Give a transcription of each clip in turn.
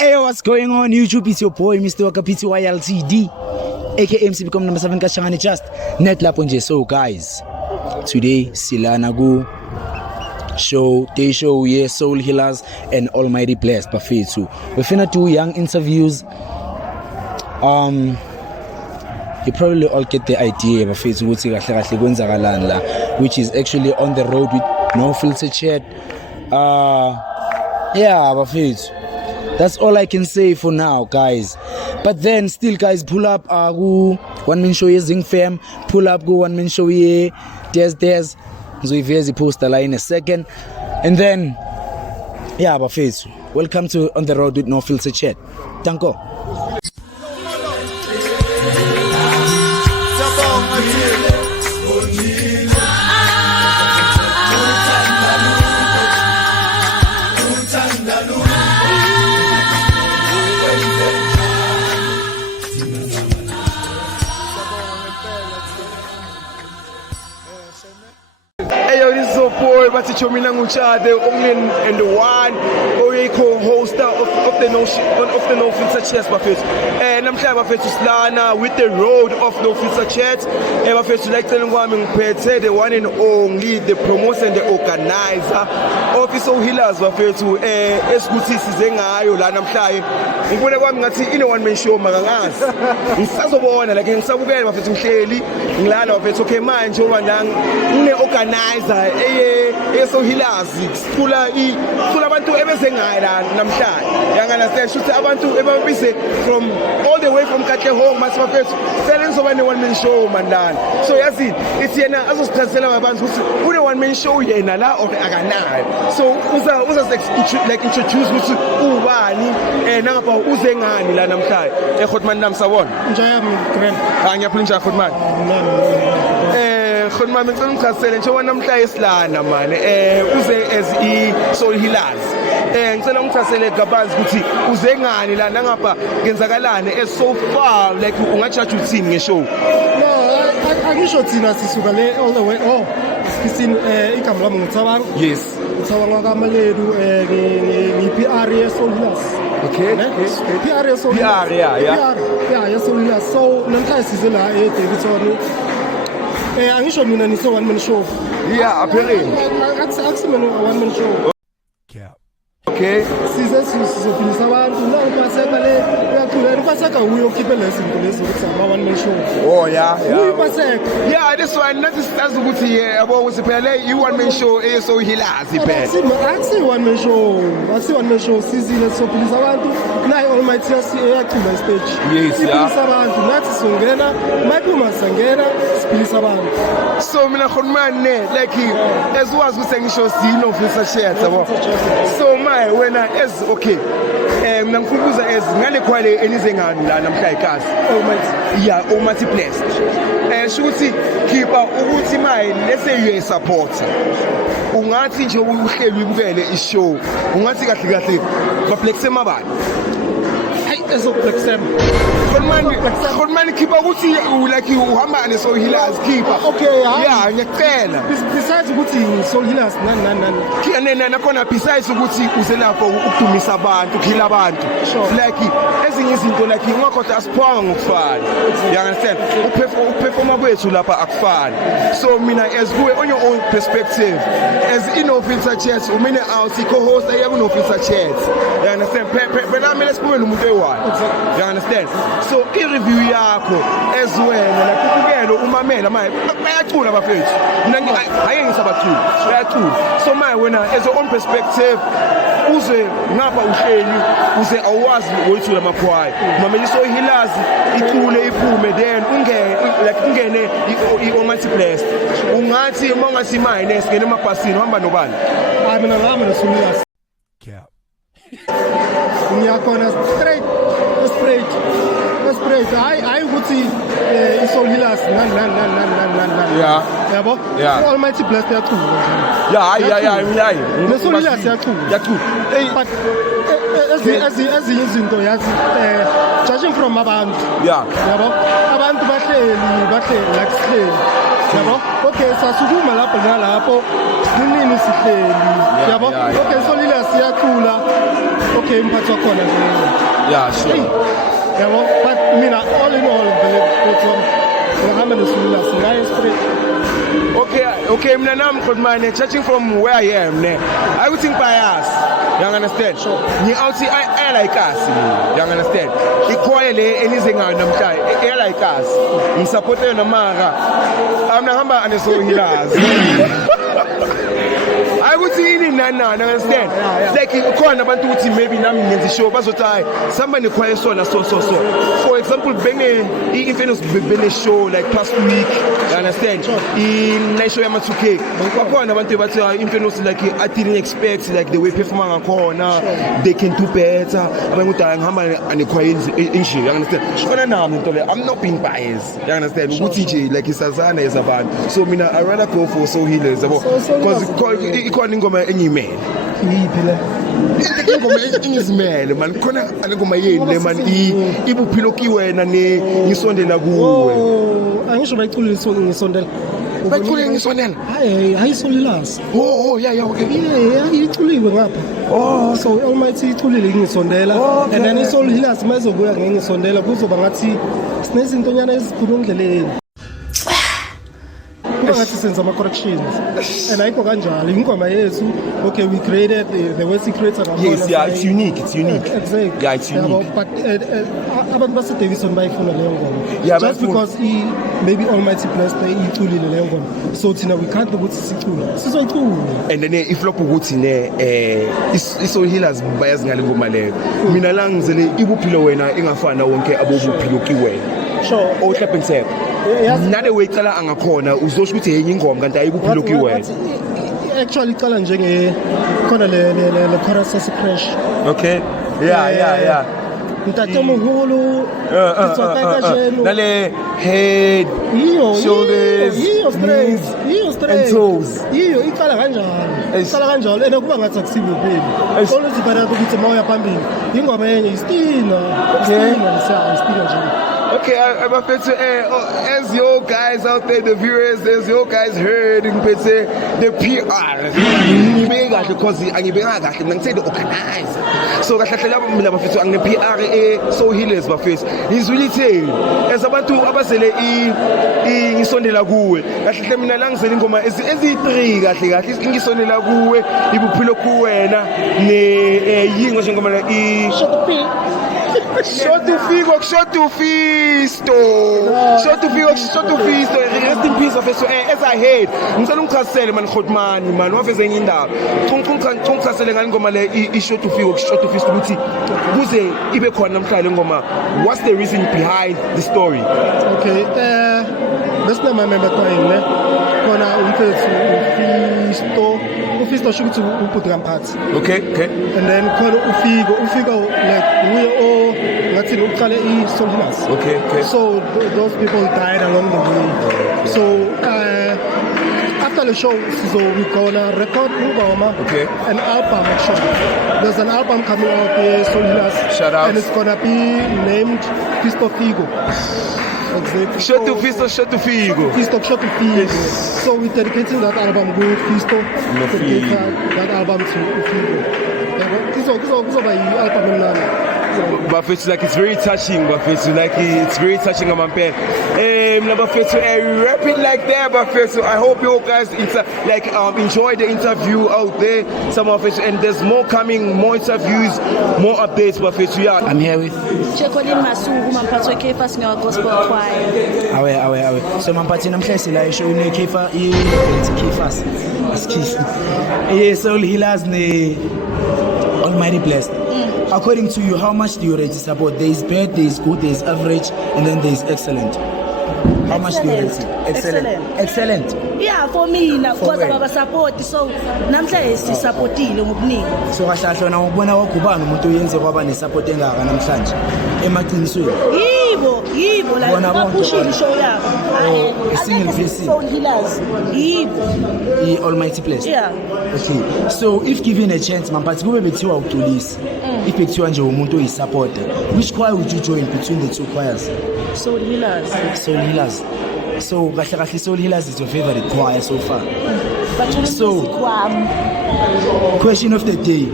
Hey, what's going on YouTube? It's your boy Mr. Wakapiti YLTD, aka MC become number 7 Kashangani just net lapho nje. So guys, today silana go day show yeah, Soul Healers and Almighty Blessed bafethu. We finna do young interviews. You probably all get the idea bafethu ukuthi kahle kahle kwenzakalani la, which is actually on the road with no filter chat. Yeah bafethu. That's all I can say for now, guys. But then still, guys, pull up one man show ye Zing Fam, pull up go one man show ye Des. So if you post a line in a second. And then yeah, but face. Welcome to On the Road with No Filter Chat. Danko. But Chomina Ngucha, the only and the one co-hoster of the No Filter Chats Buffet. And I'm sure Buffet to Slana with the road of No Filter Chats. And Buffet to like telling women, the one and only, the promoter and the organizer of the Soul Healers Buffet to Escuti Zenga, Lanam Shai. And when I'm not in a one man show, Marangas. In Sazobon, like in Sabugan Buffet to Shelly, in Lana of it's okay, man, Joe and organizer. Soul Healers kula abantu ebezengayi namhlanje yanganasela ukuthi abantu ebabise from all the way from Katle home masifafethu selling so many one man show mandana so yazi ithi yena azosichazela abantu ukuthi une one man show yena la or akanayo so uza like introduce ukuthi ubani nangapha uze ngani la namhlanje eGotman namsawona njayami grand ngiyaphila njani Gotman khona manje ngicela ungichazele nje wanamhla esilana manje uze as Soul Healers ngicela ungichazele kabanzi ukuthi uze ngani la nangapha kenzakalane as so far like ungachacha uthini ngeshow no angisho thina sisuka le all the way sisini igama lami ngicabanga yes ngicabanga kaMaledu ngi PR ye Soul Healers okay PR ye Soul Healers yeah Soul Healers so namhla size la eDavidson angisho mina niso one man show yeah apparently akusimena one man show okay sizophilisa abantu la upaseka le uyakhuleka upaseka uyokhipha lezinto lezi ukuthi ama one man show yeah uyipaseka yeah this one nathi sisazi ukuthi yabo ukuthi phela i one man show Soul Healers phela akusi one man show sizile sophilisa abantu nayi Almighty eyachimba stage siphilisa abantu nathi songena maphuma sangena siphilisa abantu so mina khonmane like as wazi ukuthi ngisho sino Filter Chat yabo so wena as okay mina ngikubuza as ngale khwale enize ngani la namhla ekhasi Almighty Blessed shukuthi keeper ukuthi maye let's say you a supporter ungathi nje uhlelo uyibukele ishow ungathi kahle baplexe mabani ezoplexem khonmani keeper ukuthi like uhamba ne Soul Healers keeper okay yeah ngiyacela besides ukuthi Soul Healers nani nakhona besides ukuthi uze lapho ukudumisa abantu ukhila abantu like ezinye izinto like ngakho asiphanga ngokufana you understand uperforma kwethu lapha akufani so mina as kuwe on your own perspective as No Filter Chats umine out co-host ayaku No Filter Chats you understand phela mina sibuke nomuntu eyi you understand so i-review yakho as wena like ukubukela umamela manje bayacula bafethu mina hayi ngisabacula bayacula so manje wena as your own perspective uze ngapha uhleli uze awazi wethu amakhwaya mamela Soul Healers icule iphume then ungene i-Almighty Blessed ungathi uma ungathi manje nesingene emabhasini uhamba nobani mina ngihamba noSoul Healers ngiyakhona straight hayi ukuthi iSoul Healers nani yabo Almighty Blessed yacula hayi neSoul Healers yacula but ezinye izinto yazi judging from abantu yabo abantu bahleli like sihleli yabo okay sasukuma lapho nalapho nini sihleli yabo okay Soul Healers yacula okay mphathi wakhona nje Yeah, sure. yabo but mina all in all ngihamba nesulula singaye straight. Okay, mina nami Khotmane, judging from where I am, ne, I would think bias. You understand? Sure. Ni outside I like us. You understand? Ikhwele enizenga namhlanje. I like us. Ngisupport yona mara. Amnahamba aneso hilazi. I would see in nana, understand? Yeah. Like khona abantu uthi maybe nami ngenza show bazothi hayi somebody khwele sona so. For example, bene i-infamous bene show like past week, you understand? In show yama 2K. Bakhona abantu bathi infamous like I didn't expect like the way performing ngakhona, they can do better. Abantu ngihamba anekhwele inje, you understand? Khona nami into le I'm not being biased. You understand? Ukuthi nje like isazana yabantu. So mina I rather go for So Healers because ikhona ingoma engiyimele. Yiphi le? Ingoma engizimele man khona ingoma yeni le man ibuphilo kiwena ne ngisondela kuwe. Oh, angisho bayiculile so ngisondela. Bayiculile ngisondela. Hayi Solilas. Yeah, okay. Yeah, iculiwe ngapha. Oh, so Almighty iculile ngisondela and then iSolilas mayizobuya ngisondela kuzoba ngathi sinezinto nyana ezikhulu endleleni. Ngathi senza ama-corrections and ayikho kanjalo ingoma yethu okay we created the way we created yes, yeah, it's unique exactly yeah, it's unique but abantu base-Davison bayifuna leyo ngoma yeah, just because maybe Almighty blessed iculile leyo ngoma so thina we can't ukuthi sicule sizoyicula and then iflop ukuthi ne iSoul Healers bayazi ngale ngoma leyo mina la ngizele ibuphilo wena ingafana wonke abobuphilo kiwena sure ohlaphe ngisepha nade weyicala angakhona uzosho ukuthi yenye ingoma kanti ayibuphilo kiwena actually icala njenge khona le chorus sase-crash okay yeah Ntate moholo nale head shoulders knees and toes iyo icala kanjalo ene kuba ngathi akusibo phela always ibara ukuthi mawuya phambili ingoma yenye istina nje. Okay, as you guys out there, the viewers, as you guys heard, the PR, because I'm say the organizer. So the PR, So Healers, he's really saying, as about to Abasele in Sunday Lagoon, that Lemina Langs and Ingoma is the three, at least in Sunday Lagoon, Ibupilokuena, Ying was Shot to Fisto. Rest in peace, Professor. As I heard, Msalum Kasele man Khotmane man wafeze ngindawo. Kasele ngangoma le shot to Fisto ukuthi kuze ibe khona namhlanje ngoma. What's the reason behind the story? Okay, let's not remember time ne. Khona umfethu uFisto shukuthi ubhuti kamphathi. Okay. And then khona uFigo like we all ngathi uqale iSoul Healers. Okay. So those people died along the way. So after the show we're gonna record an album actually. There's an album coming out here, Soul Healers. Shout out. And it's gonna be named Fisto Figo. Exactly. Shot to Figo. Yes. So we're dedicating that album to Fisto. Dedicate that album to Figo. Kuzoba i-album nami. But it's like it's very touching. But it's very touching on my pen. Wrap it like that. But I hope you guys enjoy the interview out there. Some of it, and there's more coming, more interviews, more updates. But yeah, I'm here with Chekolin Masuku, Mampatso Kefa, Senior Gospel Choir. Awe. So Mampati namhlanje la isho ine Kefa Kefas. Yes, Soul Healers ne Almighty blessed. According to you, how much do you rate this support? There is bad, there is good, there is average, and then there is excellent. How much do you rate it? Excellent. Yeah, for me, because of our support, so namhlanje sisupportile ngobuningi. So kahle na ubona wakubani umuntu uyenze kwaba nesupport engaka namhlanje emaqinisweni. Yibo la bapushile show yakho. Single piece. Soul Healers. Yibo. Almighty place. Yeah. Okay. So if given a chance, Mampati kube bethiwa ukulisa. If bethiwa nje umuntu oyisupporter, which choir would you join between the two choirs? Soul Healers. So kahle Soul Healers is your favorite choir so far. But so Question of the day.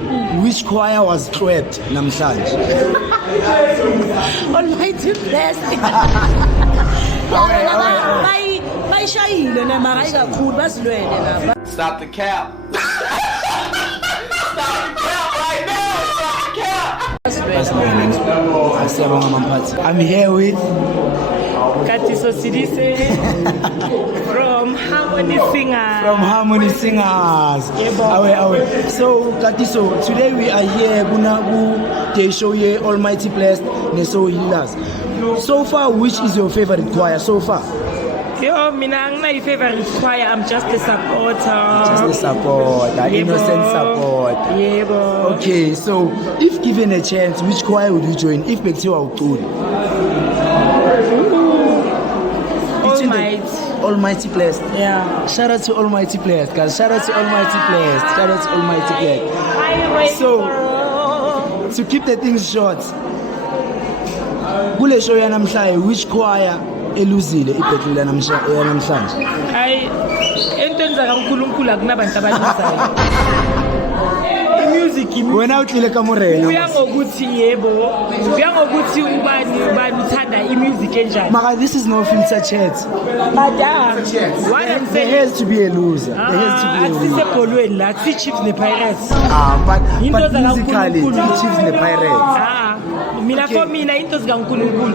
Which choir was clapped namhlanje? Almighty blessed. Bayishayile nama hayi kakhulu basilwele lapha. Stop the cap. Siyabonga mamphathi. I'm here with Katiso Sidise from Harmony Singers. from Harmony Singers. Awe. So Katiso, today we are here kunaku day show ye Almighty Blessed ne Soul Healers. So far, which is your favorite choir so far? Yo, mina my favorite choir. I'm just a supporter. Just the support, the innocent support. Yebo. Okay, so if given a chance, which choir would you join? If Bethiwa ucula. Almighty Blessed. Yeah. Shout out to Almighty Blessed, guys. Shout out to Almighty Blessed. Shout out to Almighty Blessed. So, to keep the things short, kule show yanamhlanje, which choir eluzile ibhettle yanamhlanje? Hayi entweni zakaNkulunkulu akunabantu abalizayo. Music Wena utlile ka morena. uya ngokuthi yebo. Uya ngokuthi ubani uthanda imusic enjani. Maka, this is no filter chat. Madam, what I'm There saying has to be a loser. There has to be a loser. asisebholweni la si Chiefs ne Pirates. But Into musically, zakaNkulunkulu. Chiefs the Pirates. Mina for mina into zikaNkulunkulu.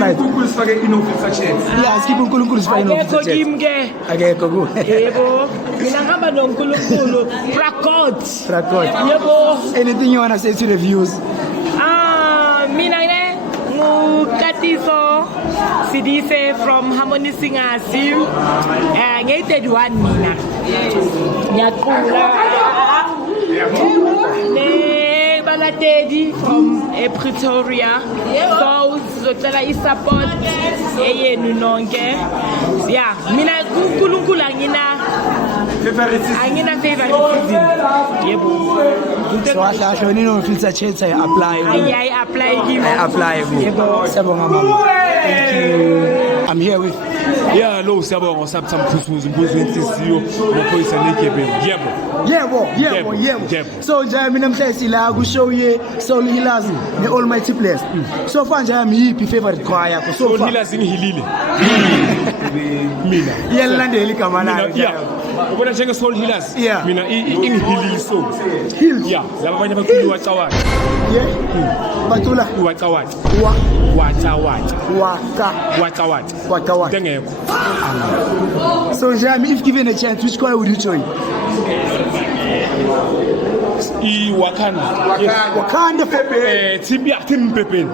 Right. Unkulunkulu sifake inofficer chance. Yeah, skip uNkulunkulu sifanye no Akekho filter chat. kimi ke. Akekho ku. Yebo. Mina ngihamba noNkulunkulu. Prakot. Prakot. Yebo. Anything you wanna say to the views? Mina ne Katiso Sidise from Harmony Singers. Nge-31 mina. Ngiyaqula. Ne balatedi from Pretoria. So sizocela i-support eyenu nonke. Yeah, mina uNkulunkulu angina favoritism. Yebo. So asho no filter chat I apply. I apply kimi. I apply. Yebo. Siyabonga mama. Thank you. I'm here with Yeah, lo siyabonga ngosapha mkhuthuzi mbuzo inhliziyo ngophoyisa nekebe. Yebo. Yebo. So nje mina namhlanje sila ku show ye Soul Healers ne Almighty Blessed. So far nje yami yipi favorite choir yakho so So far? Healers ngihilile. Mina. Iyalandela igama layo. Yeah. Ubona njenge Soul Healers. Yeah. Mina ingihilile so. Healed. Yeah, laba abanye abaculi wacawaca. Yeah. Batula Wacawaca. wa Wacawaca. waka Wacawaca. Tengekho. So nje yami if given a chance which choir would you join? Wakanda. Wakanda Pepe. Tim Pepin.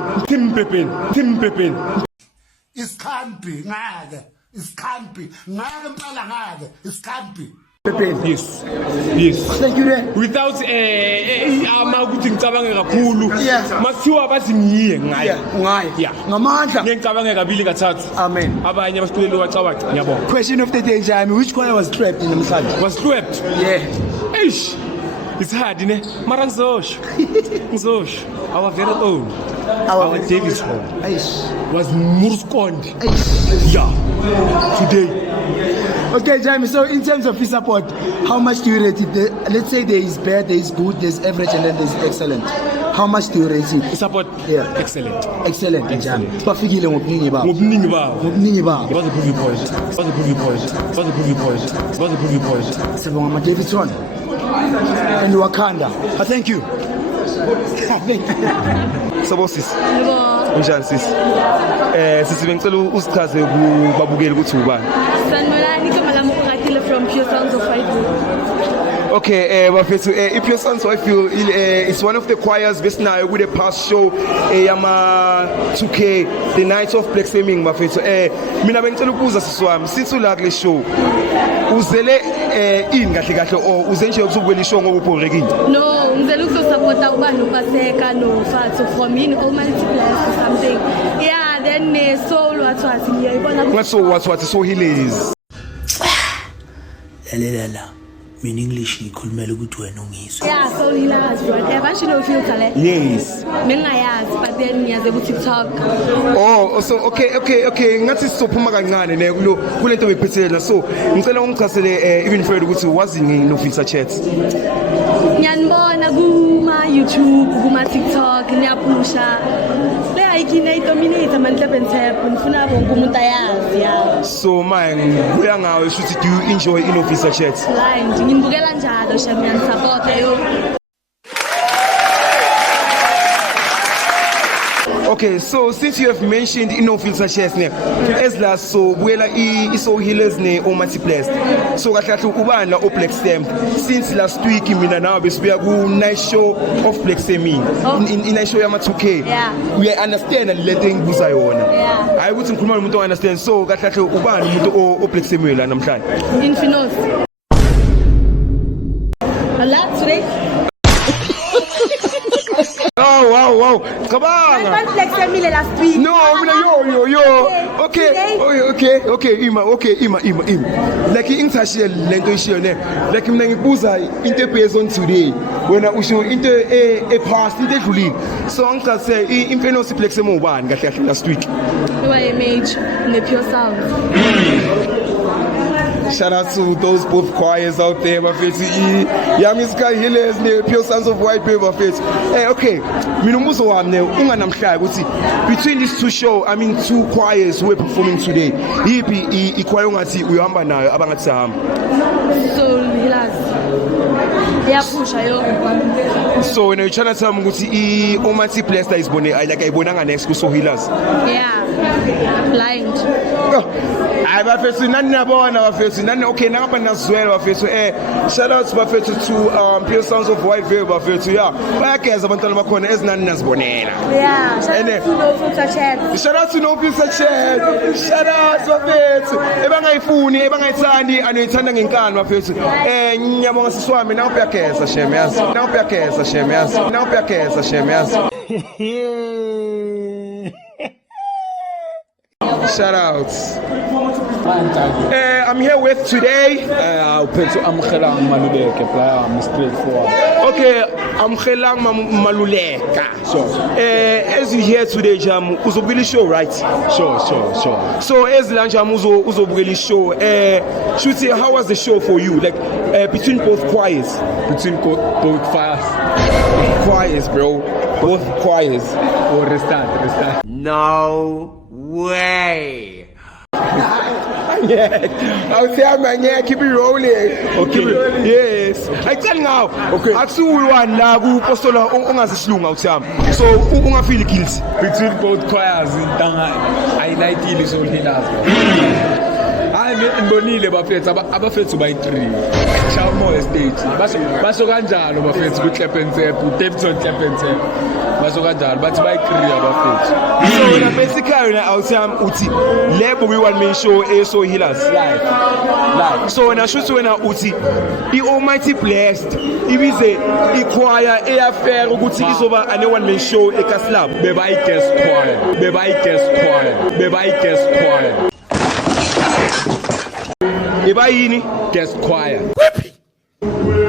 Iskhambi ngake impela ngake iskhambi Pepe. Yes. Thank you then. Without ukuthi ngicabange kakhulu. Yeah. Makuthiwa bathi ngiye ngayo. Yeah, ngayo. Yeah. Ngamandla. Ngicabange kabili kathathu. Amen. Abanye abasiculeli wacawaca. Ngiyabonga. Question of the day Jami, which choir was trapped in namhlanje? Was swept. Yeah. Eish. It's hard ne. Mara ngizosho. Our very own. Our Davis Hall Aish. was Murskondi. Aish. Yeah. Today. Okay, Jamie, so in terms of his support, how much do you rate it? Let's say there is bad, there is good, there's average, and then there's excellent. How much do you rate it? Support. Yeah. Excellent. Excellent, Jamie. Bafikile ngobuningi babo. Ngobuningi bawo. Ngobuningi babo. What's the proof point? Sibonga ma-Davidson and Wakanda. Thank you. Sabo sis. Unjani sis? Sisi bengicela usichaze kubabukeli ukuthi ubani. Sanibonani, igama lami uNgatile from Pure Sounds of White. Okay, bafethu iPure Sounds of White is one of the choirs besinayo ku the past show yama 2K the night of Black Swimming bafethu. Mina bengicela ukubuza sisiwami sithi la kule show. Uzele ini kahle or uze nje ukubukela ishow ngoba ubhorekile. No, ngizela ukuzosupporta ubani uPaseka no Fatso from in Almighty Blessed or something. Yeah, then Soul wathi ngiyayibona. Ngathi so what so Healers. Lalela. mina English ngikhulumela ukuthi wena ungizwe. Yeah, so Healers, whatever. I should know filter le. Yes. Mengayazi, but then ngiyaze ku TikTok. Oh, so okay. Ngathi sizophuma kancane ne kulento bephethela. So, ngicela ungichasele even further ukuthi wazi no filter chat. Ngiyanibona kuma YouTube, kuma TikTok, ngiyapusha. Le ayikine dominate amanhlebe ntep, ngifuna bonke umuntu ayazi ya. So man, kuya ngawe should you enjoy no filter chat? Line, ngibukela njalo shamyan support yo. Okay, so since you have mentioned filter chess ne as last so buela iso healers ne o multiplast so kahle ubani la o Black Stamp since last week mina nawe besibuya ku night show of Black Stamp in night show yama 2K we understand le thing engibuza yona hayi ukuthi ngikhuluma nomuntu o understand so kahle ubani umuntu o Black Stamp la namhlanje Infinos a lot today. Oh wow cabanga I want Black Stamp last week. No, yo. Okay, Ima. Like ingithashiye lento ishiyo ne. Like mina ngibuza into based on today. Wena usho into e past into edlulile. So angicase Infinos Black Stamp ubani kahle last week. UIMH in the Pure Sound. Shout out to those both choirs out there, bafethi Yamiska Healers ne Pure Sons of White Bay bafethi. Okay, mina umbuzo wami ne unganamhlanje ukuthi between these two show, I mean two choirs who are performing today. Yipi ichoir ungathi uyahamba nayo abangathi sahamba. So Healers. Yapusha yo. So when you trying to tell me ukuthi o multiplaster isibone like ayibonanga next ku So Healers. Yeah. Blind. Hayi bafethu nani nabona bafethu nani okay nangapha nazwela bafethu shout out bafethu to Pure Sons of White Veil bafethu yeah bayageza abantwana bakhona ezinani nazibonela Yeah, shout out to no filter chat. shout out bafethu ebangayifuni ebangayithandi anoyithanda ngenkani bafethu ngiyabonga siswami nawe uyageza shem yazi Shout out. I'm here with today. I'm Khelang Maluleke, I'm straightforward. Okay, I'm Khelang Maluleka. Sure. As you hear today, Jam, Uzobili show, right? Sure. So as Lanjam Uzobili show, should say how was the show for you? Like between both choirs. Between both Choirs, bro. Both choirs. Or restart. No way. Yeah, I'll say man, yeah, keep it rolling. Okay. Yes. I tell now. Okay. Akusuulwana la ku postola ongasihlunga uthami. So ungafeel guilty Between both choirs, I like it So Healers. Ngibonile bafethu abafethu bayi3 Chamo stage baso kanjalo bafethu ku Clap and Tap Davidson Clap and Tap baso kanjalo bathi bayi3 abafethu so na basically na awuthami uthi lebo we one man show So Healers live so wena shuthi wena uthi Almighty Blessed ibize ichoir eyafair ukuthi izoba ane one man show eKaslab bebayi guest choir Eba yini guest choir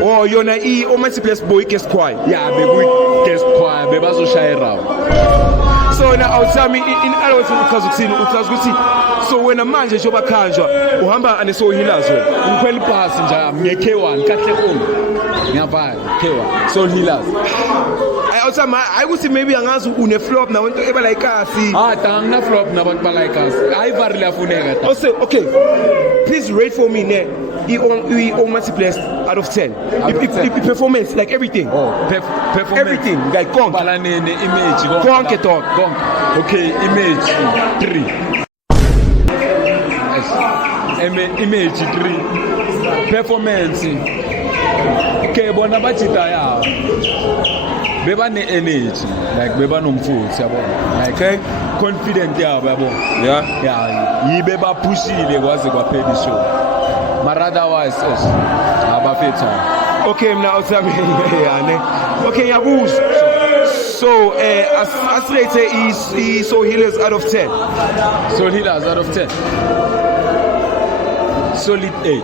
oh yona Almighty Blessed boy guest choir yeah bebu guest choir bebazoshaya round so na awuthami in other words uchaza ukuthi so wena manje njengoba khanjwa uhamba ane So Healers wena ngikhwela ibhasi nje nge-K1 kahle khona ngiyabhala K1 So Healers awuthami ayikuthi maybe angazi une flop na wento eba like kasi ngina flop nabantu ba like us ayivarile afuneka also okay please rate for me ne Almighty Blessed out of 10 if performance like everything performance everything like konke bala ne image konke dog okay image 3 image 3 performance okay bona bajita yawo beba ne energy like beba nomfutho yabona like confident yabo yabona yeah yibe bapushile kwaze kwaphela ishow but otherwise abafethu okay mina awuthami yani okay yabuza so aslethe So Healers out of 10 So Healers out of 10 solid 8.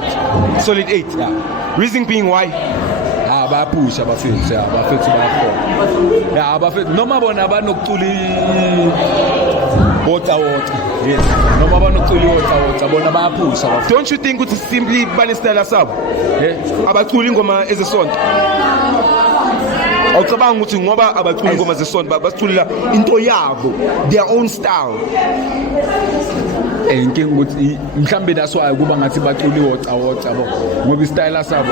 Solid 8. Yeah. Reason being why? Bayapusha abafethu bayafona. Yeah, abafethu noma bona banokucula water. Yes. Noma banokucula water bona bayapusha abafethu. Don't you think it's simply banestyle sabo? Abaculi ingoma ezesonto. Awucabanga ukuthi ngoba abaculi ingoma zesonto baculela into yabo, their own style. Inkinga ukuthi mhlambe naswayo kuba ngathi baculi water bo ngoba istyle sabo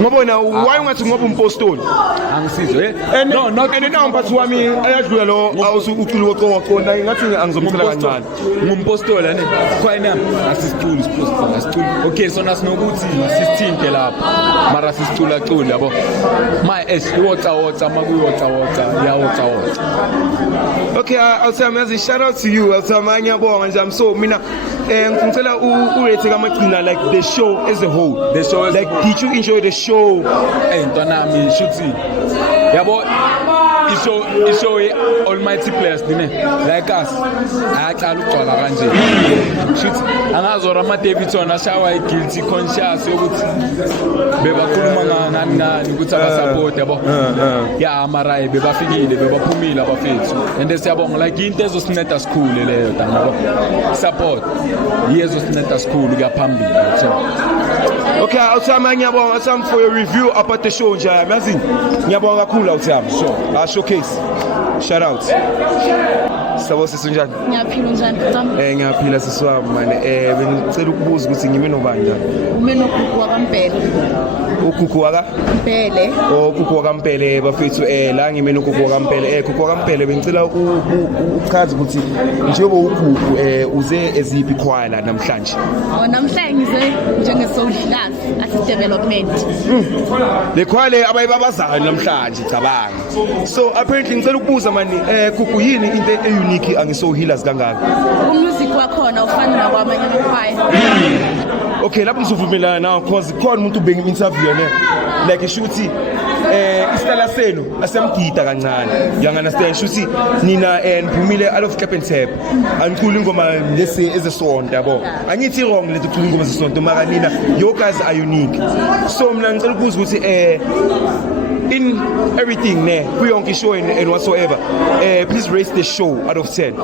ngobona why ungathi ngoba umpostoli angisizwe no not and now mphathi wami ayadlula lo awusuculi woqoqo ngathi angizomcela kancane ngumpostoli ane khona asisiculi asiculi okay so nasinokuthi sisithinte lapha mara sisicula yabo my water makuyi water ya water. Okay, I'll say a shout out to you. I'll say I'm so mina ngicela urate kamagcina like the show as a whole. The show like did you enjoy the show? Ntwana mi shuthi yabo ishow almighty players dine like us ayaqala ugcwala kanje shuthi angazora ama Davidson ashawa guilty conscious ukuthi bebakhuluma ngani ukuthi abasupport yabo ya mara bebafikile bebaphumile abafethu and siyabonga like into ezosinetha sikhule leyo dana support yezosinetha sikhulu kuyaphambili. Okay, awuthama ngiyabonga some for your review about the show nje yazi ngiyabonga kakhulu awuthama showcase shout out sabo sisunjani Ngiyaphila njani mfana? Ngiyaphila siswami manje bengicela ukubuza ukuthi ngime nobani Ume nogugu wakaMpele. Ugugu waka Mpele. Ugugu wakaMpele bafethu la ngime nogugu wakaMpele ugugu wakaMpele bengicela ukuchaza ukuthi njengoba ugugu uze eziphi khwala namhlanje. Namhlanje ngize njengeSoulihlaz as development. Le khwale abayibabazayo namhlanje cabanga. So apparently ngicela ukubuza mani gugu yini into unique angiSoulihlaz kangaka? Umusic wakhona ufana nakwamanye amakhwaya. Okay, lapho ngizovumelana nawe because khona umuntu ubenge interview yena like ishuthi isitala senu asemgida kancane you understand shuthi nina niphumile out of cap and tap angicula ingoma lesi ezesonto yabo angithi wrong lethi ucula ingoma zesonto mara nina your guys are unique so mina ngicela ukubuza ukuthi in everything ne kuyonke show and whatsoever please rate the show out of 10.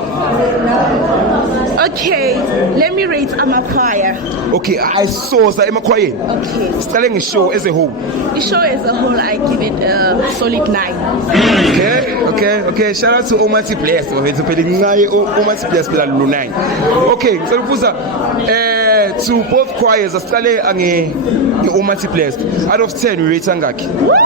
Okay, let me rate Amakwaya. Okay, I saw that Amakwaya. Okay. Starting a show as a whole. The show as a whole, I give it a solid 9. Okay. Shout out to Omati Players. Omati Players pela 9. Okay, so kubuza to both choirs asicale Omati Players. Out of 10 we rate angaki? -0.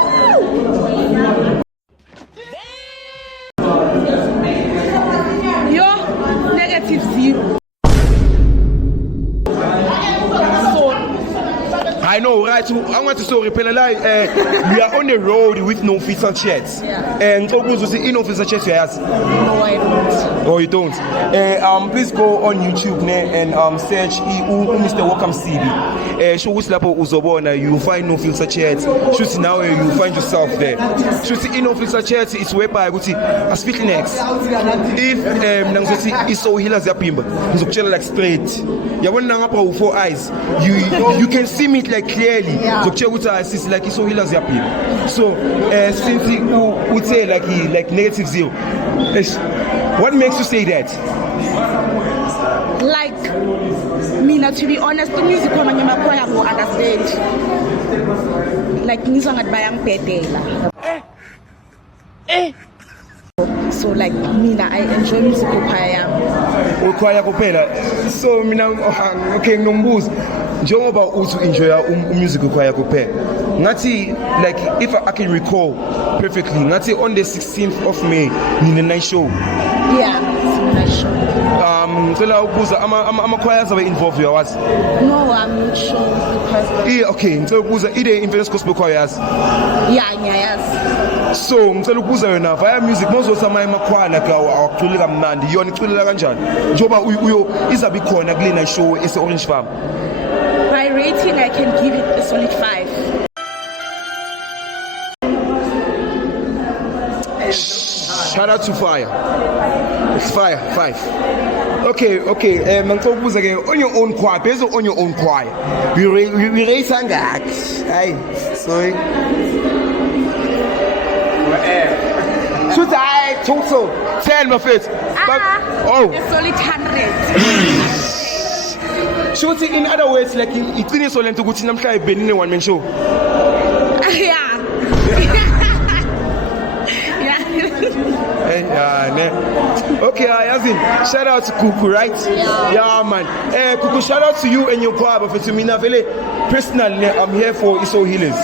I know, right? I want to so repel we are on the road with no fees and chats. And so goes with the in-officer chats you ask. No, I don't. Oh, you don't. Please go on YouTube and search Mr. Welcome CB. Show us lapo uzobona. You find no filter chats. Shoot now you find yourself there. Shoot in-officer chats. It's whereby I would see a speaking next. If nangoti iSoulihlaz yapimba, nizokutshela like straight. Yabona ngapha 4 eyes. You can see me like clearly. Zokutshela ukuthi assist like iSoulihlaz yapimba. So since would say like -0. What makes you say that? Like, mina, to be honest, the music kwamanye amakhwaya will understand. Like, ngizwa ngathi bayangibhedela. So like, mina, I enjoy music kwaya yami. Ukhwaya kuphela. So mina okay nginombuzo. Njengoba uthi enjoy music kwaya kuphela. Ngathi like if I can recall perfectly, ngathi on the 16th of May nine night show. Yeah, it's a nice show. Ngicela ukubuza ama-choirs abe involved yawazi? No, I'm not sure because okay, ngicela ukubuza ide Inverness Gospel Choirs? Yeah, ngiyayazi. So ngicela ukubuza yona via music mawuzosama emakhwaya like awuculi kamnandi yona iculela kanjani njoba izabe ikhona kule night show ese-Orange Farm? By rating, I can give it a solid 5. Shout out to Fire. It's Fire 5. Okay. Mangikubuza ke on your own choir, based on your own choir. We rate ngakhi. Hey, sorry. Should I total 10 my face? Oh. It's solid 100. Should in other words like it's so lento ukuthi namhla ibhenini one man show. Yeah. Okay, Yazin, shout out to Kuku, right? Yeah man. Kuku, shout out to you and your choir, but to me, personally, I'm here for Iso Healers.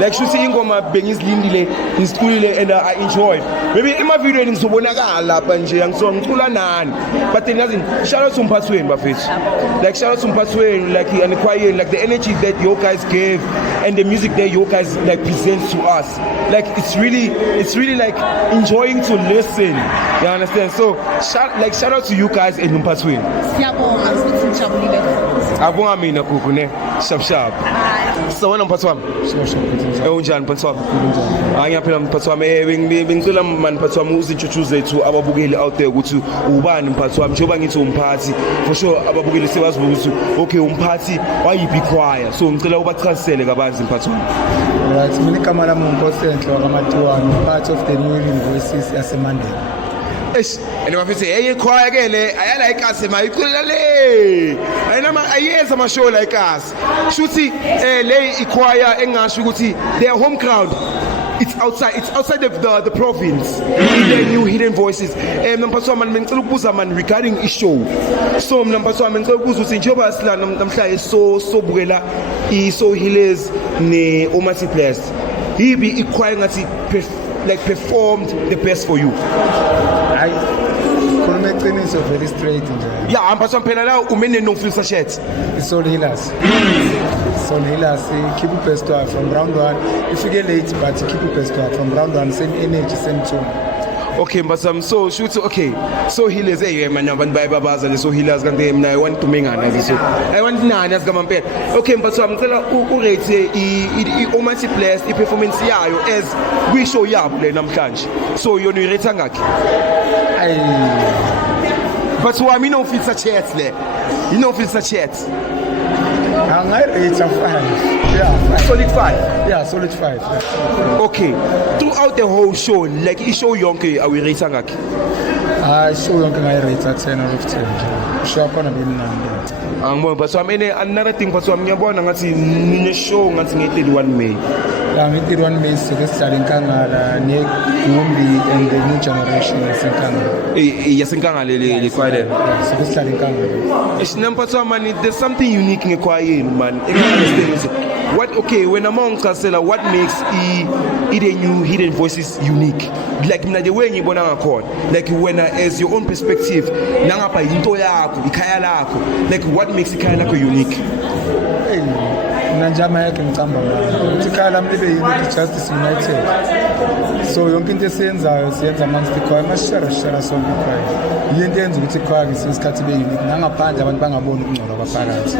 Like, should see Ingoma Bengis Lindile, in school, and I enjoy. Maybe in my video, in Sobonaga, Lapanje, and so on, but then nothing. Shout out to Mpatswe, Buffett. Like, shout out to Mpatswe, like, and the choir, like the energy that you guys gave, and the music that you guys like presents to us. Like, it's really like enjoying to listen. You understand? So, shout out to you guys and Mpatswe. Abonga mina kuku ne sharp. So wena mphathi wami. Unjani mphathi wami? Ngiyaphila mphathi wami. Bengicela man mphathi wami uzintshutshuze to ababukeli out there ukuthi ubani mphathi wami njengoba ngithi umphathi for sure ababukeli sebazi ukuthi okay umphathi wayiphi choir. So ngicela ubachazisele kabanzi mphathi wami. Right, mina igama lami uNkosenhle waKaMatiwane, part of the New Healing Voices yaseMandela. And if I say, hey, choir again, I like us, my kulale. I yes, I'm a show like us. Shuti, lay choir, Enga Shuti, their home crowd. It's outside of the province. The New Hidden Voices. Number 2 man mental man regarding issue. So number 2 mental buzu sinjoba sla namhla so buela so healers ne omasi players. He be choir ngathi like performed the best for you. I couldn't make so very straight. Yeah, I'm passing phela la umene no feel sachet. It's all healers. Soul healers, keep it best from round 1. If you get late, but keep it best from round 1, same energy, same tone. Okay, but so shoot okay. So healers man abantu bayababaza so healers kanti mina I want to mengana so. I want nani asikampela. Okay, but so ngicela urate I omasi players I performance yayo as we show yabo le namhlanje. So yona urate ngakhi? But so I mean no feel sachet le. You know feel sachet. I rate a 5. Yeah, solid 5. Yeah, solid 5. Yeah. Okay. Throughout the whole show, like you show Yonke, are we rating ngakhi? Show Yonke I rate a 10 out of 10. Show upon a bit now. But so I mean another thing, but so I'm ngiyabona ngathi ne show ngathi nge-31 May. Yeah, nge-31 May starting Kangala, Gumbi and the new generation yasenkangala. Yasenkangala le choir there. So starting Kangala. It's number 2 man, there's something unique in the choir man. What okay when among Kasela, what makes the New Hidden Voices unique? Like the way you bona ngakho. Like when as your own perspective, nangapha into yakho, ikhaya lakho. Like what makes ikhaya lakho unique? Nanjama yake ngicamba ukuthi ikhaya lami libe unique Justice United. So yonke into esiyenzayo siyenza amongst the choir, mashara sonke choir. Yinto yenza ukuthi choir ngesikhathi be unique nangaphandle abantu bangaboni ukungcola kwaphakathi.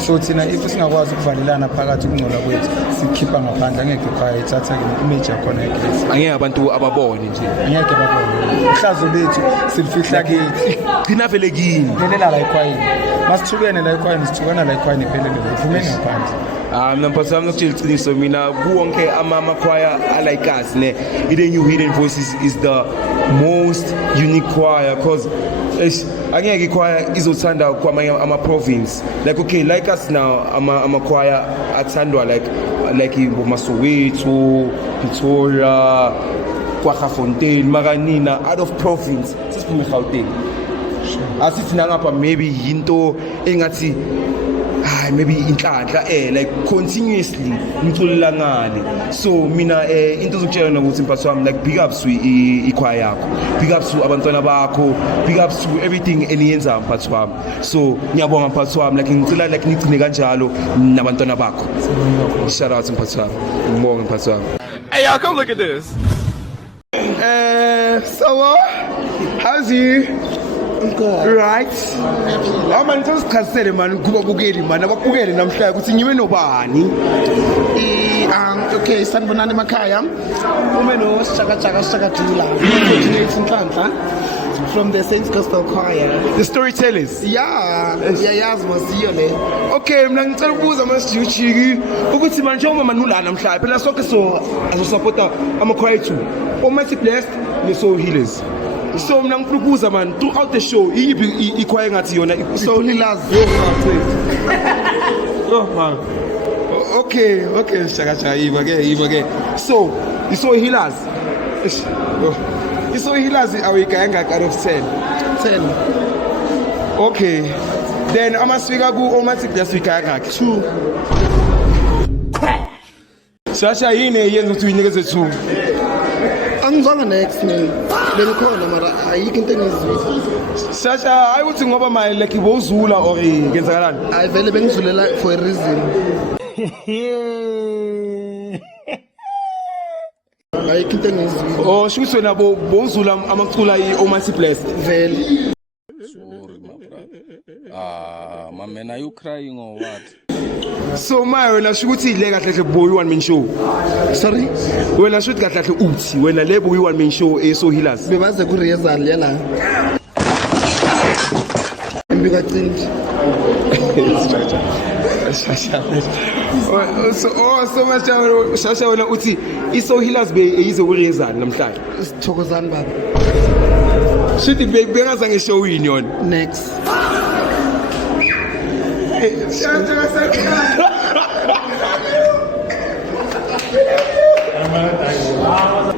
So thina if singakwazi ukuvalelana phakathi ukungcola kwethu sikhipha ngaphandle angeke choir ithatha image yakhona eglesi. Angeke abantu ababone nje. Angeke babone. Ihlazo lethu silifihla kithi. Gcina vele kini. Phelela la choir. Masithukene la choir sithukana la choir nephelele ivumeni ngaphandle. Namphathi wami nokutshela iqiniso mina kuwonke ama-choir alike us ne the New Hidden Voices is the most unique choir because angeke ichoir izothanda kwamanye ama-province like okay like us now ama-choir athandwa like Masoweto, Pretoria, KwaGafontein, Maranina out of province sesiphume eGauteng asithi nangapha maybe yinto engathi maybe inhlanhla like continuously ngitholelangane so mina into zokutshela ukuthi mphathi wami like big ups ichoir yakho big ups to abantwana bakho big ups to everything eniyenza mphathi wami so ngiyabonga mphathi wami like ngicela like nigcine kanjalo nabantwana bakho shout out mphathi wami ngibonga mphathi wami. Hey y'all, come look at this. So how's you? Right. Man sesichazisele man kubabukeli man abakubukele namhlanje ukuthi ngibe nobani. Okay, sanibonani emakhaya. Ume no Shaka Dula. Continuates Nhlanhla from the Saints Gospel Choir. The storytellers. Yeah, yazi masiyo le. Okay, mina ngicela ukubuza masijuchiki ukuthi manje uma manula namhlanje phela sonke so supporta ama-choir ethu. Almighty Blessed ne Soul Healers. So mina ngifuna ukubuza man throughout the show iyiphi ichoir ngathi yona Soul Healers. Oh man. Okay, Shaka yiva ke. So, the Soul Healers. The Soul Healers are out of 10. 10. Okay. Then amaswika ku Almighty Blessed wika ngakhi 2. Shasha yini yenza ukuthi uyinikeze 2? Angizwanga next name. Bengikhona mara ayikho into engizizwa. Shasha ayuthi ngoba my like ibozula or ngenzakalani? Hayi vele bengizulela for a reason. Ayikho into engizizwa. Oh, shuthi wena bozula amacula iAlmighty Blessed. Vele. Sorry, my brother. My man, are you crying or what? So my wena shuthi ile kahle boy one man show. Sorry? Wena shuthi kahle uthi wena le boy one man show Soul Healers. Bebaze ku rehearsal yala. Mbikacindi. So much Shasha wena uthi iSoul Healers beyize ku rehearsal namhlanje. Sithokozani baba. Shithi bengazange show yini yona. Next.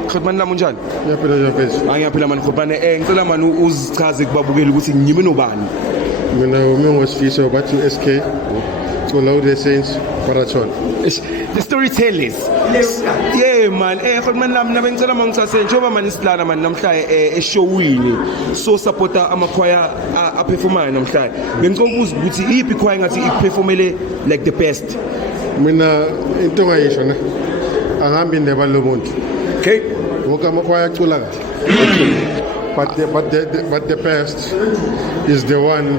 Khotman nami unjani? Ngiyaphila Ngiyaphila man Khotman ngicela man uzichaze kubabukeli ukuthi ngibe nobani. mina ngosifiso bathi SK Cola the Saints Marathon. The storytellers. Yeah man, Khotman nami ngicela mangithathe njengoba man isilana man namhlanje eshowini so supporta ama-choir aperformayo namhlanje. Bengicela ukubuza ukuthi iyiphi ichoir ngathi iperformele like the best. Mina into ngayisho ne angambi neba lo muntu. Okay? Wonke ama-choir acula kahle. But the best is the one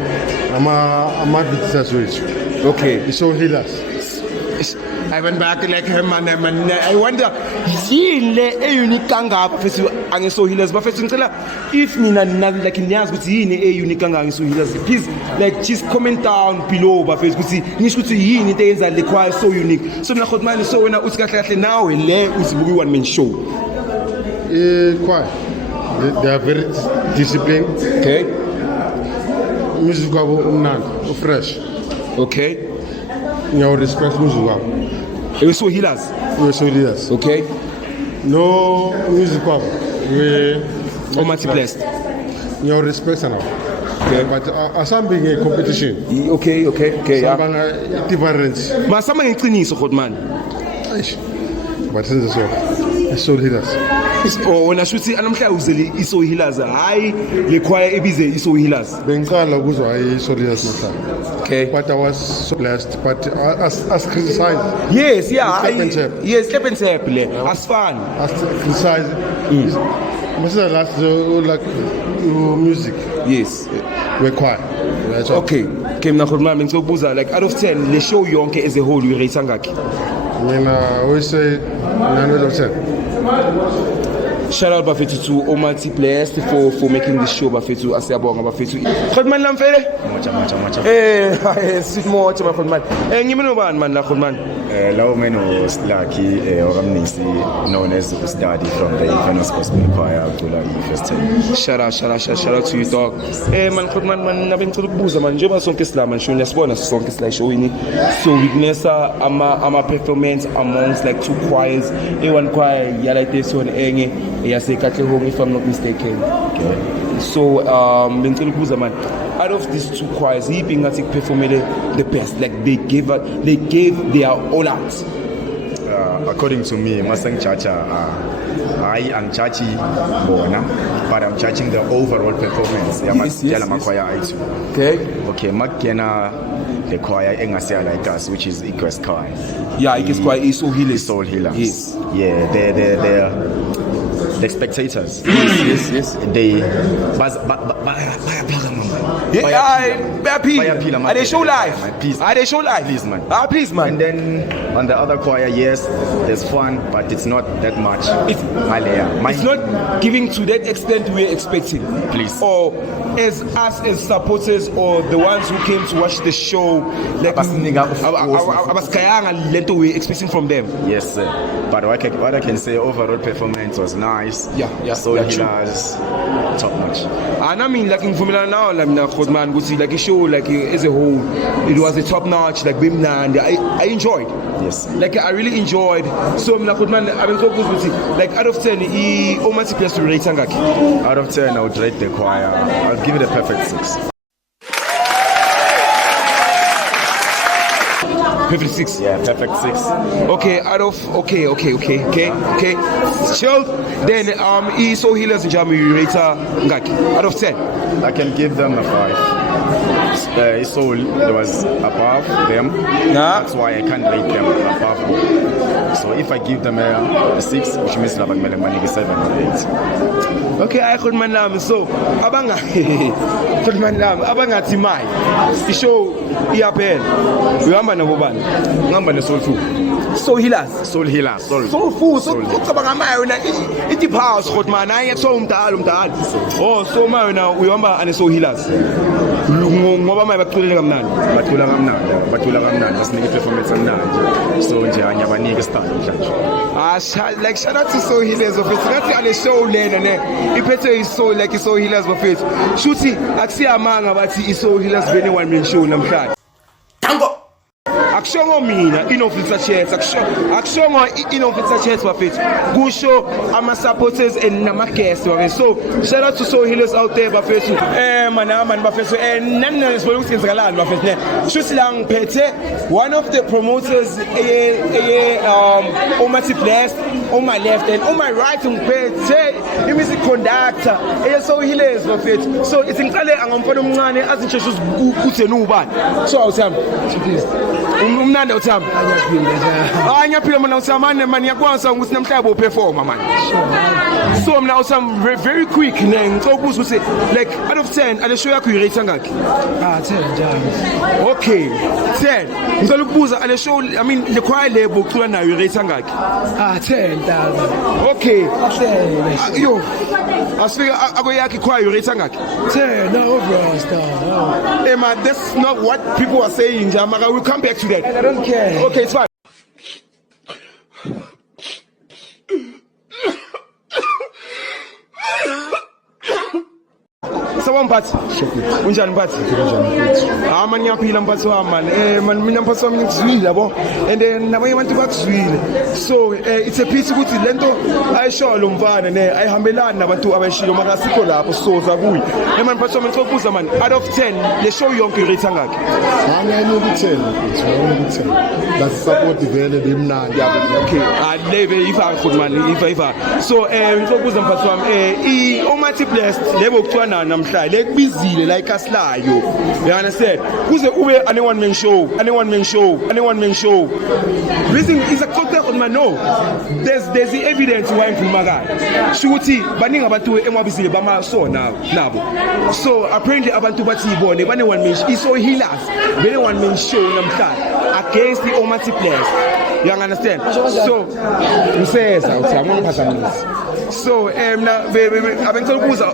ama-visitors wethu. Okay. iSoul Healers. I went back like her man. I wonder yini le unique kangapha futhi angeSoul Healers bafethu ngicela if mina like niyazi ukuthi yini unique kangaka ngeSoul Healers please like just comment down below bafethu ukuthi ngisho ukuthi yini into eyenza le choir so unique. So mina Khotman so wena uthi kahle nawe le uzibuka one man show. Choir. They are very disciplined. Okay. Music wabo umnandi, fresh. Okay. Ngiyawu respect music wabo. iSoul Healers. iSoul Healers. Okay. No music wabo. Almighty Blessed. Ngiyawu respect now. Okay. But asambi nge competition. Okay. Yeah. Sabanga difference. Masama ngeqiniso Khotman. Eish. But senze so. iSoul Healers. Oh, wena shuthi anamhlanje uzele iSoul Healers hayi le choir ebize iSoul Healers. Bengiqala ukuzwa iSoul Healers namhlanje. Okay. But I was so blessed. But as criticized. Yes, yeah. Step and tap. Yes, step and tap le. As fun. As criticized. Most of the last like music. Yes. We're quiet. Okay. Mina Khotman ngikubuza like out of 10 le show yonke as a whole you rate ngakhi? Mina always say 9 out of 10. Shout out bafethu to Almighty Blessed for making this show bafethu asiyabonga bafethu. Khotman lamfele? Mocha. Sweet mocha Khotman. Ngimi nobani man la Khotman? Lawo meno Slaki okamnisi known as Study from the Venus Gospel Choir acula first time. Shout out to you dog. Man Khotman man nabengicela ukubuza man njengoba sonke sila man show sibona sonke sila showini. So witnessa ama performance amongst like two choirs. One choir yala this one enye yaseKatlehong if I'm not mistaken. Okay. So bengicela ukubuza man out of these two choirs yiphi ngathi performele the best like they gave their all out. According to me, Masang Chacha, I am judging bona, but I'm judging the overall performance. Yes. Okay, Makena the choir engasia like us, which is Equest Choir. Yeah, Equest Choir is Soul Healers. Yes. Yeah, the spectators. Yes. They Are they show live? Please. Are they show live? Please, man. Please, man. And then on the other choir, yes, there's fun, but it's not that much. It's not giving to that extent we're expecting. Please. Or as us as supporters or the ones who came to watch the show, like we're expecting from them. Yes, sir. But what I can say, overall performance was nice. Yeah. So it was top notch. And I mean, like in Formula now, like man, go see like a show, like as a whole, it was a top notch, like and I enjoyed. Yes. Like I really enjoyed. So man, I mean, like out of 10, Omati to rate Sangaki. Out of 10, I would rate the choir. I'll give it a perfect 6. Perfect 6. Yeah, perfect 6. Okay, out of okay. Chill. Then so healers in Germany rate Ngaki. Out of 10. I can give them a 5. Soul was above them. That's why I can't rate them above them. So if I give them a 6, which means I'm going to 7 or 8. Okay, I could man so abanga timai. The show iapen. Uyamba na bobani. Ngamba ne soul food. Soul healers. Soul food. So ucabanga mayo na ithi house khot man ayi so umdala. Oh, so mayo na uyamba ane soul healers. Ngoba maye baqulele kamnandi. Bathula kamnandi. Basinike performance kamnandi. So nje anyabanike style mhlanje. Like shout out to Soul Healers of it. That's on the show lena ne. Iphethe is so like Soul Healers of it. Shuthi akusiyamanga bathi Soul Healers bene one man show namhlanje. Tango. Akushongo mina inofisa chats akushongo inofisa chats bafethu kusho ama supporters and nama guests wabe. So shout out to Soul Healers out there bafethu man bafethu nani lesibona ukuthi kenzakalani bafethu ne shuthi la ngiphethe one of the promoters Omati Blast on my left and on my right ngiphethe music conductor Soul Healers bafethu. So it's ngiqale angomfana omncane azinsheshe ukuthi nubani. So awuthami please umnandi uthamba anyaphila mina usamane man yakwazi ukuthi namhlanje uperforma man. So mina usam very quick ngicobuzwa ukuthi like out of 10 ale show yakho irate ngakhi? 10 njani. Okay 10 ngicela ukubuza ale show I mean the choir level ucula nayo irate ngakhi? 10 dala. Okay yo asifika akoyakhi choir irate ngakhi? 10 no bro stop. Hey man, that's not what people are saying Jamaka. We'll come back to that. I don't care. Okay, it's fine. So mphathi unjani mphathi? Man ngiyaphila mphathi wami man mina mphathi wami ngizwile yabo and then nabanye abantu bakuzwile. So it's a pity ukuthi lento ayisho lo mfana ne ayihambelani nabantu abayishilo maka sikho lapho soza kuyi. Man mphathi wami ngicela man out of 10 le show yonke irate ngakhi? Ngiyani ukuthi 10 that's support vele bemnandi. Okay, lebe ifa khona man ifa. So ngicela mphathi wami I Omati Blast lebo kuthiwa namhlanje lekubizile la ikasilayo. You understand? Kuze ube ane one man show. Reason is a contact on man no. There's the evidence why ngikhuluma kahle. Shuthi baningi abantu emwabizile bama so nabo. So apparently abantu bathi ibone bane one man Soul Healers. Bene one man show namhlanje against the Omati Blast. You understand? So ngiseza uthi amongiphazamisa. So mina abengicela ukubuza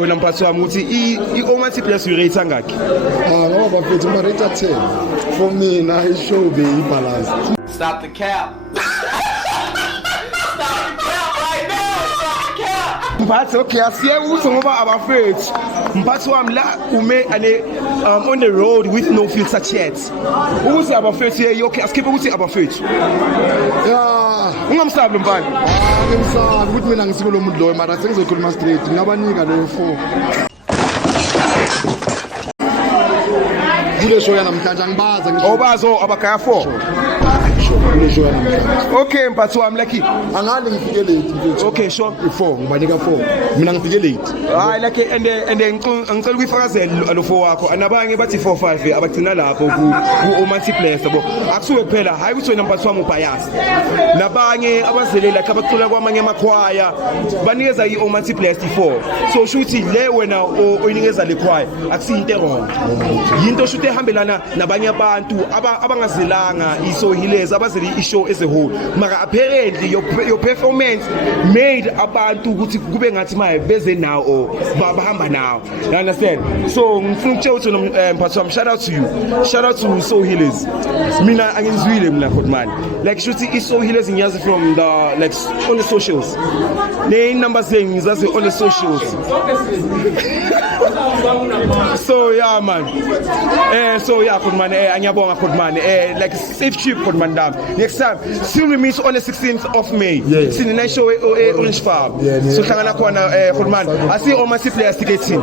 wena mphathi wami ukuthi iOmati Blast urate ngakhi? Ngoba bafethu uma rate 10 for mina ishow be balance. Stop the cap. Mphathi okay asiye ukuthi ngoba abafethu mphathi wami la ume ane on the road with no filter chats. Ukuthi abafethu okay askiphe ukuthi abafethu. Yeah, ungamsabi lo mfana. Ngimsabi ukuthi mina ngisiko lo muntu loyo mara sengizokhuluma straight ngiyabanika lo 4. Kule show yanamhlanje angibaza ngisho. Obazo abakaya 4. kule show yanamhlanje. Okay mphathi wami like angale ngifike late mfethu. Okay sure. 4 ngibanika 4 mina ngifike late. Hayi like and ngicela ukuyifakazela lo 4 wakho anabanye bathi 4-5 abagcina lapho ku multiplex yabo akusuke kuphela hayi ukuthi wena mphathi wami ubias nabanye abazele like abacula kwamanye amakhwaya banikeza multiplex 4 so shuthi le wena oyinikeza le choir akusiyinto wrong yinto shuthi ehambelana nabanye abantu abangazelanga iso hileza abazeli ishow as a whole maka apparently your performance made abantu ukuthi kube ngathi maye beze now bahamba now you understand so ngifuna ukutshela ukuthi mphathi wami shout out to Soul Healers mina angizwile mina Godman like shuthi iSoul Healers ngiyazi from the like on the socials the numbers ngizazi on the socials so yeah man so yeah Godman angiyabonga Godman like safe trip Godman dam next time still we meet on the 16th of May sine night show Orange Farm so hlangana khona Godman asi all multiplayers ticketing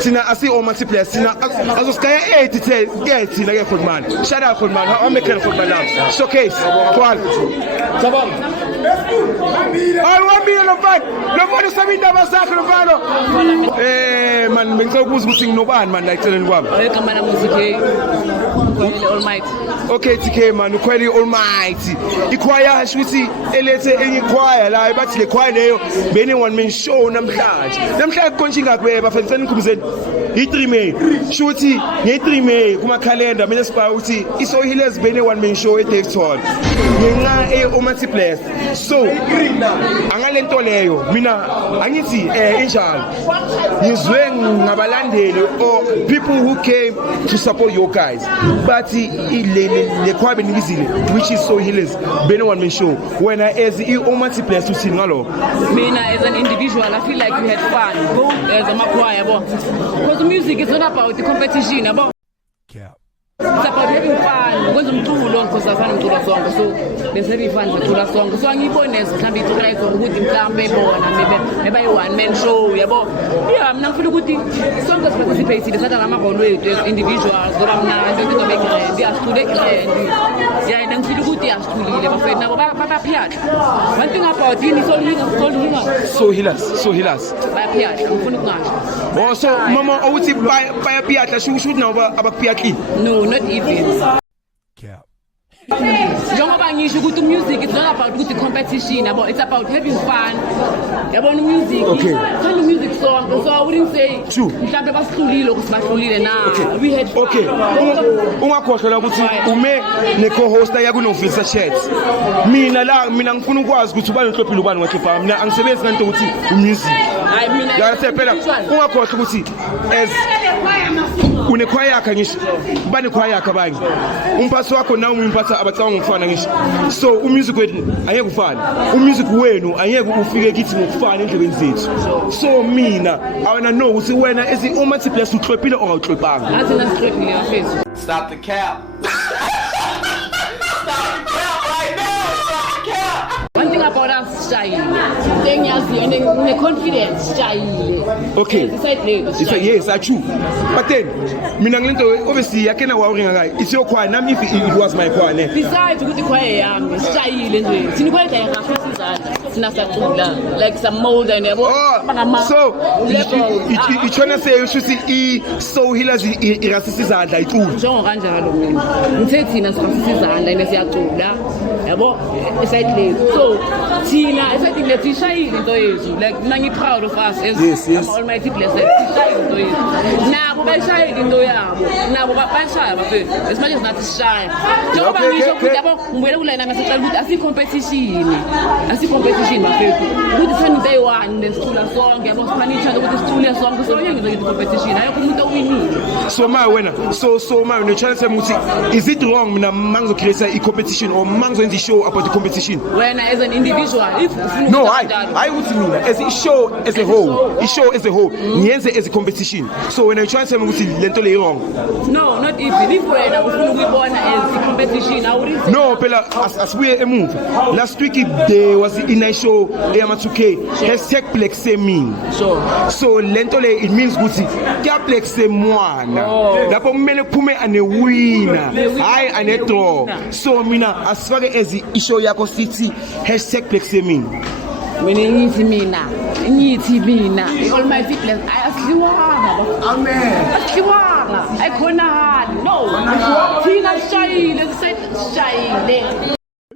sina asi all multiplayers sina azoskaya 8 get thina ke Godman shout out Godman amekela Godman now showcase kwal sabona awambile lo mfana lo mfana usabindaba sakhe lo mfana man bengicela ukubuza ukuthi nginobani man la eceleni kwami egama la music Ukhwele Almighty. Okay TK man Ukhwele Almighty ikhwaya shuthi elethe enye ikhwaya la bathi le khwaya leyo bene one man show namhlanje konjinga kweba bafana nikhumuzeni i3 May shuthi nge3 May kuma calendar mina siba ukuthi iSoul Healers bene one man show eDaveyton ngenxa multiplex so angalento leyo mina angithi injalo ngizwe ngabalandeli or people who came to support you guys but le khwabe nikizile which is Soul Healers bene one man show when as multiplex uthini ngalo mina as an individual I feel like we had fun as a choir because music is not about the competition about it's about having fun kwenza umculo because afana umculo sonke so let's have fun ngicula sonke so angiyibone mhlawumbe icula sonke ukuthi mhlawumbe ibona maybe i one man show yabo yeah mina ngifuna ukuthi sonke siparticipate satha ngamagolo wethu as individuals ngoba mnandi into begrand yasicule grand yeah ngifuna ukuthi yasiculile bafethu nabo baphiyatha one thing about ini Soul Healers baphiyatha ngifuna ukungasho oh so mama awuthi bayaphiyatha shoot nabo abaphiyatli no not even njengoba ngisho ukuthi music is not about ukuthi competition about it's about having fun yabona music kind of music song so I wouldn't say mhlambe basihlulile ukusibahlulile na we had fun ungakhohlela ukuthi ume ne co-hoster yakuNofisa Chat mina ngifuna ukwazi ukuthi ubani uhlopile ubani wakhipha mina angisebenzi kanti ukuthi music mina ngiyathe phela ungakhohlela ukuthi as une choir yakhe ngisho bani choir yakhe abanye umphathi wakho nawe umphatha abacabanga ngokufana ngisho so umusic wethu angeke ufane umusic wenu angeke ufike kithi ngokufana endlebeni zethu so mina awena know ukuthi wena as multiplex uhlopile or awuhlopanga athi nasihlopile mfethu Stop the cap. one thing about us style ngiyazi ne confidence style okay yes I true but then mina ngilento obviously yakena wawuringa ngayo it's your choir nami if it was my choir besides ukuthi choir yami style nje sini choir ya kahle sizathu sinasacula like some mold and so you trying to say ushuthi iSoul Healers irasisa izandla icula njengo kanjalo mina ngithe thina sirasisa izandla ene siyacula yabo exactly so thina exactly lethi shayile into yethu like mina ngi proud of us as Almighty blessed shayile into yethu nabo bashayile into yabo nabo bashaya bafethu esimanje sinathi sishaya njengoba ngisho ukuthi yabo ngibuyele kulayina ngasicela ukuthi asi competition bafethu ukuthi sani day one nesicula sonke yabo siphanicha ukuthi sicule sonke so ngeke ngizoyithi competition ayikho umuntu owinile so my wena so my no chance ukuthi is it wrong mina mangizo create a competition or mangizo enza show about the competition when as an individual if no I would mean as a show as a whole ngiyenze as a competition so when I try to say ukuthi lento le wrong no not even if wena ufuna ukuyibona as a competition I wouldn't no phela asibuye emuva last week there was in show eyama 2K hashtag plexe mini so lento le it means ukuthi kya plexe mwana lapho kumele kuphume ane winner hayi ane draw so mina asifake as ishow yakho sithi hashtag plexe mini ngithi mina i-almighty bless ayasliwanga amen asliwanga ayikhona no thina sishayile sishayile.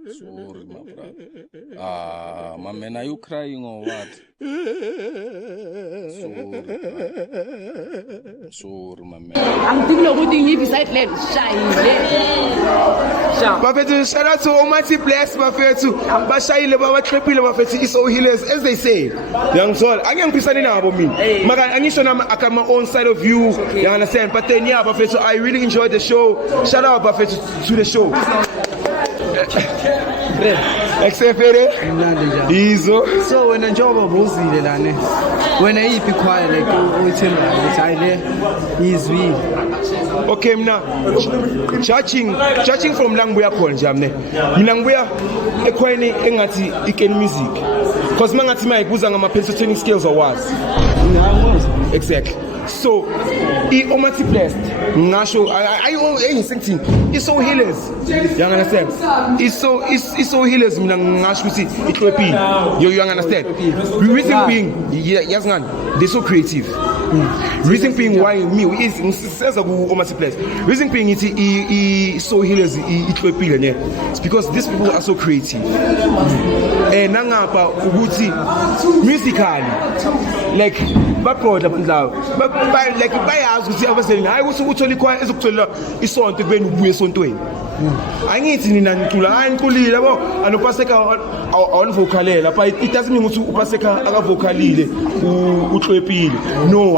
Sorry, my brother. My man, are you crying or what? Sorry, my man. I'm thinking of putting you beside them. Bafethu, shout out to Almighty Bless, Bafethu. Bashayile baba tripile Bafethu is all healers as they say. Young soul, angiyangiphisani nabo mina. Maka angisho nama aka my own side of view. You understand? But then yeah, Bafethu, I really enjoyed the show. Shout out Bafethu to the show. XFR Izo. So when njengoba buzile lana wena yipi choir like uthemba ukuthi ayile izwi. Okay mina judging from la ngibuya khona nje mina ngibuya ekhwayeni engathi iken music because mangathi mayibuza ngama pentatonic scales awards exactly so Almighty Blessed ngasho ayisengithini iso healers you understand iso healers mina ngasho ukuthi ihlwepile you understand reason being yazingani they so creative reason being why me is ngiseza ku Almighty Blessed reason being ithi so healers ihlwepile ne it's because these people are so creative nangapha ukuthi musically like baproda bandlawo like bayazi ukuthi abaselini hayi ukuthi uthola ikhwaya ezokuthola isonto kubeni ubuye esontweni angithi nina ngicula hayi ngiculile yabo anopaseka on vocalela but it doesn't mean ukuthi upaseka akavocalile uhlwepile no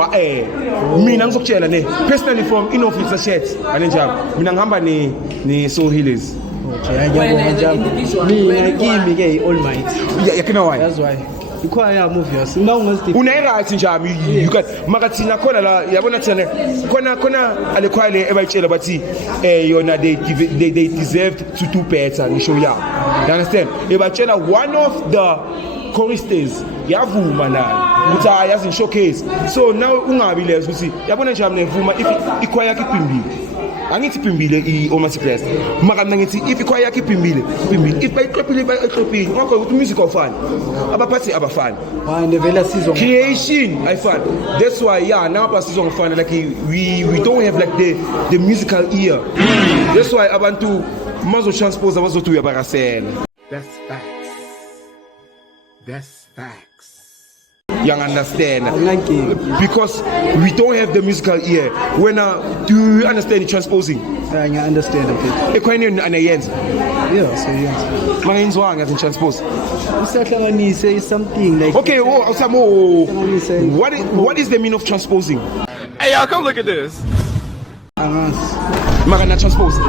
mina ngizokutshela ne personally from Inoffice Chat anenjalo mina ngihamba ne Soul Healers mina kimi ke Almighty yakina why that's why ikhwaya movies nawungazi unayirathi njami you got makathina khona la yabona thina khona alekhwaya le ebayitshela bathi yona they deserved to do better ngisho yabo you understand ebatshela one of the choristers yavuma la ukuthi ayazi showcase so now ungabi lezo ukuthi yabona nje mina ngivuma if ikhwaya yakhe iphimbile angithi iphimbile iAlmighty Blessed maka mina ngithi if ikhwaya yakhe iphimbile if bayiqophile ngakho ukuthi music awufani abaphathi abafani nevela sizwe creation ayifani that's why yeah napa sizwe ngifana like we don't have like the musical ear that's why abantu mazo transpose abazothi uyabakasela that's facts you understand because we don't have the musical ear when do you understand transposing I understand a bit ekhwayeni anayenza yeah so yes mangenzwanga as in transpose usahlanganise is something like okay what is the meaning of transposing hey y'all come look at this magana transpose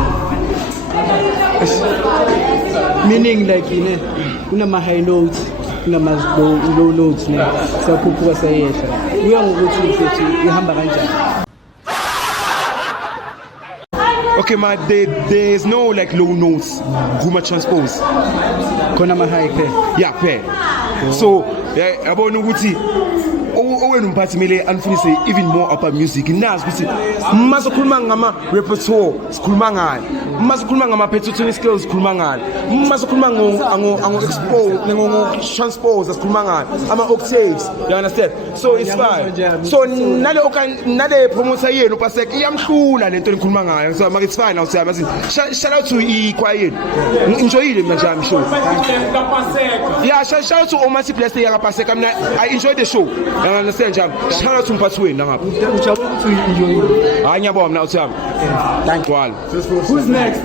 meaning like kuna high notes kuna low notes ne sakhuphuka sayehla kuya ngokuthi mfethu ihamba kanjani. Okay ma there's no like low notes kuma transpose khona ma high pair yeah pair so yabona ukuthi owena umphathi mele anifundise even more about music nazi ukuthi masokhuluma ngama repertoire sikhuluma ngani masokhuluma ngama pentatonic scales sikhuluma ngani masokhuluma ngo expose ngo transpose sikhuluma ngani ama octaves you understand so it's fine so nale promoter yenu pasek iyamhlula lento nikhuluma ngayo so it's fine now say shout out to ikwayeni enjoyile mina njami show yeah shout out to Almighty Blessed yakapaseka mina I enjoyed the show. You understand, Jam? Shout out to Mpatswe, Nangap. Anyabo, now, Jam. Thank you all. Who's next?